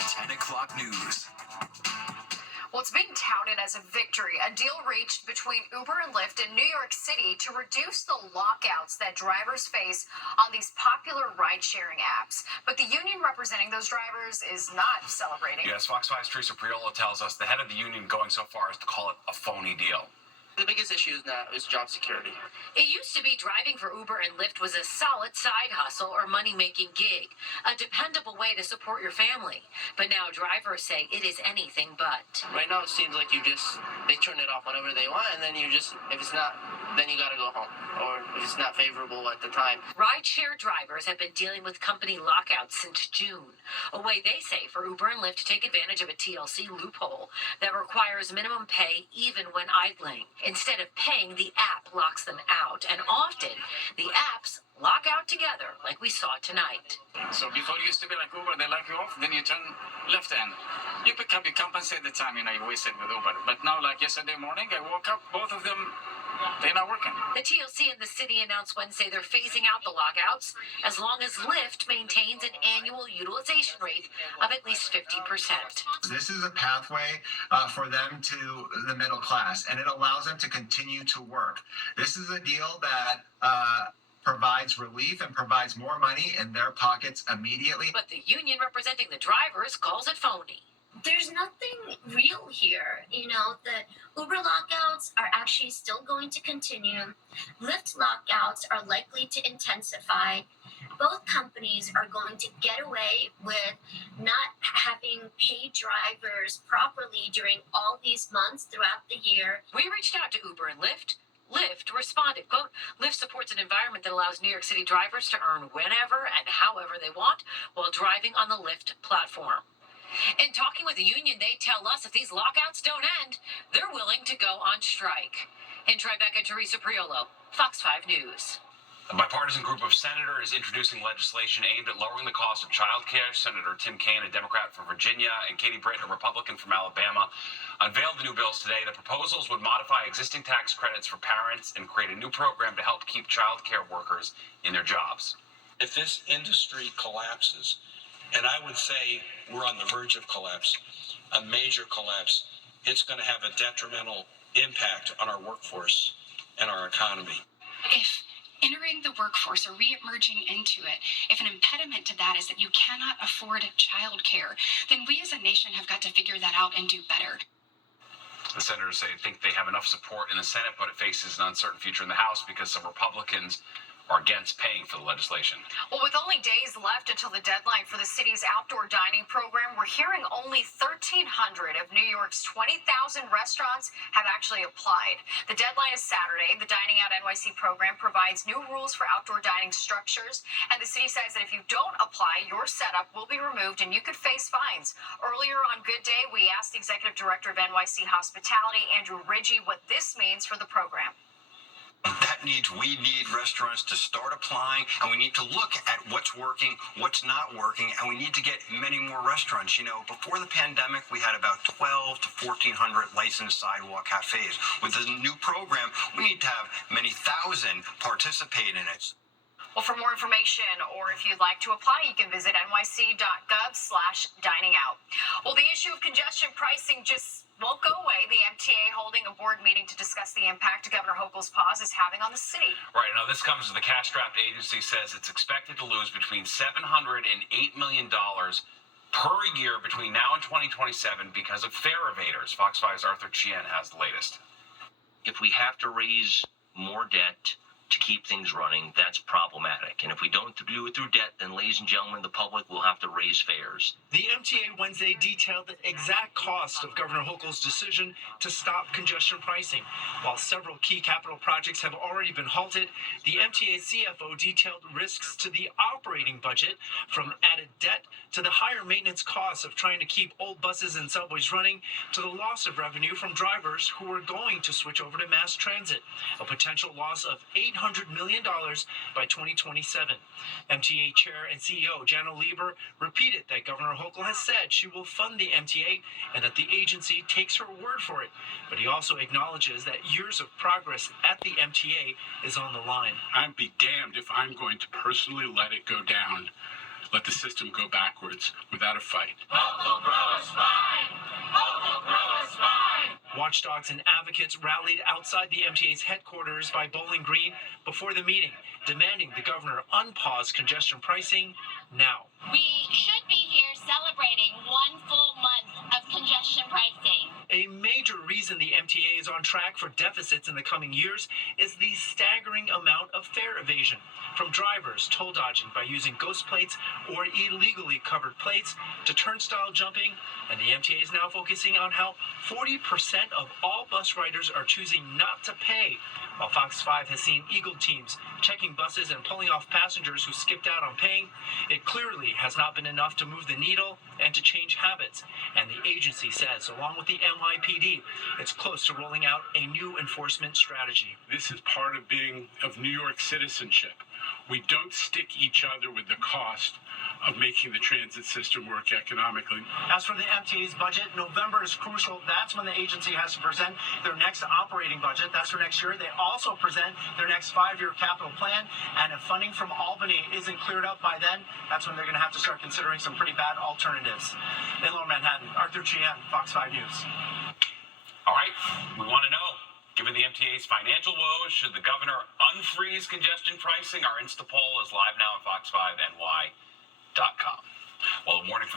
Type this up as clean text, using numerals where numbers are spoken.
10 o'clock news. Well, it's being touted as a victory, a deal reached between Uber and Lyft in New York City to reduce the lockouts that drivers face on these popular ride-sharing apps. But the union representing those drivers is not celebrating. Yes, Fox 5's Teresa Priolo tells us the head of the union going so far as to call it a phony deal. The biggest issue now is job security. It used to be driving for Uber and Lyft was a solid side hustle or money-making gig, a dependable way to support your family. But now drivers say it is anything but. Right now it seems like they turn it off whenever they want, and then if it's not, then you gotta go home. Or if it's not favorable at the time. Rideshare drivers have been dealing with company lockouts since June, a way they say for Uber and Lyft to take advantage of a TLC loophole that requires minimum pay even when idling. Instead of paying, the app locks them out, and often the apps lock out together, like we saw tonight. So before it used to be like Uber, they lock you off, then you turn left hand. You compensate the time, you wasted with Uber. But now, like yesterday morning, I woke up, both of them, they're not working. The TLC and the city announced Wednesday they're phasing out the lockouts as long as Lyft maintains an annual utilization rate of at least 50%. This is a pathway for them to the middle class, and it allows them to continue to work. This is a deal that provides relief and provides more money in their pockets immediately. But the union representing the drivers calls it phony. There's nothing real here. The Uber lockouts are actually still going to continue. Lyft lockouts are likely to intensify. Both companies are going to get away with not having paid drivers properly during all these months throughout the year. We reached out to Uber and Lyft. Lyft responded, quote, Lyft supports an environment that allows New York City drivers to earn whenever and however they want while driving on the Lyft platform. In talking with the union, they tell us if these lockouts don't end, they're willing to go on strike. In Tribeca, Teresa Priolo, Fox 5 News. A bipartisan group of senators introducing legislation aimed at lowering the cost of child care. Senator Tim Kaine, a Democrat from Virginia, and Katie Britt, a Republican from Alabama, unveiled the new bills today. The proposals would modify existing tax credits for parents and create a new program to help keep child care workers in their jobs. If this industry collapses, and I would say we're on the verge of collapse, a major collapse, it's going to have a detrimental impact on our workforce and our economy. If entering the workforce or re-emerging into it, if an impediment to that is that you cannot afford childcare, then we as a nation have got to figure that out and do better. The senators say think they have enough support in the Senate, but it faces an uncertain future in the House because some Republicans are against paying for the legislation. Well, with only days left until the deadline for the city's outdoor dining program, we're hearing only 1,300 of New York's 20,000 restaurants have actually applied. The deadline is Saturday. The Dining Out NYC program provides new rules for outdoor dining structures, and the city says that if you don't apply, your setup will be removed and you could face fines. Earlier on Good Day, we asked the executive director of NYC Hospitality, Andrew Ridgie, what this means for the program. We need restaurants to start applying, and we need to look at what's working, what's not working, and we need to get many more restaurants. Before the pandemic, we had about 12 to 1,400 licensed sidewalk cafes. With the new program, we need to have many thousand participate in it. Well, for more information or if you'd like to apply, you can visit nyc.gov/diningout. Well, the issue of congestion pricing just won't go away. The MTA holding a board meeting to discuss the impact Governor Hochul's pause is having on the city. Right, now this comes as the cash-strapped agency says it's expected to lose between $700 and $8 million per year between now and 2027 because of fare evaders. Fox 5's Arthur Chien has the latest. If we have to raise more debt to keep things running, that's problematic. And if we don't do it through debt, then, ladies and gentlemen, the public will have to raise fares. The MTA Wednesday detailed the exact cost of Governor Hochul's decision to stop congestion pricing. While several key capital projects have already been halted, the MTA CFO detailed risks to the operating budget, from added debt to the higher maintenance costs of trying to keep old buses and subways running, to the loss of revenue from drivers who are going to switch over to mass transit, a potential loss of $800 million by 2027. MTA Chair and CEO Janno Lieber repeated that Governor Hochul has said she will fund the MTA and that the agency takes her word for it. But he also acknowledges that years of progress at the MTA is on the line. I'd be damned if I'm going to personally let it go down let the system go backwards without a fight. Watchdogs and advocates rallied outside the MTA's headquarters by Bowling Green before the meeting, demanding the governor unpause congestion pricing now. We should be here celebrating 1 full month of congestion pricing. A major reason the MTA is on track for deficits in the coming years is the staggering amount of fare evasion, from drivers toll dodging by using ghost plates or illegally covered plates to turnstile jumping, and the MTA is now focusing on how 40% of all bus riders are choosing not to pay. While Fox 5 has seen Eagle teams checking buses and pulling off passengers who skipped out on paying, it clearly has not been enough to move the needle and to change habits. And the agency says, along with the NYPD, it's close to rolling out a new enforcement strategy. This is part of New York citizenship. We don't stick each other with the cost of making the transit system work economically. As for the MTA's budget, November is crucial. That's when the agency has to present their next operating budget. That's for next year. They also present their next 5-year capital plan. And if funding from Albany isn't cleared up by then, that's when they're going to have to start considering some pretty bad alternatives. In Lower Manhattan, Arthur Chien, Fox 5 News. All right, we want to know, given the MTA's financial woes, should the governor unfreeze congestion pricing? Our Insta poll is live now on Fox5NY.com. Well, a warning from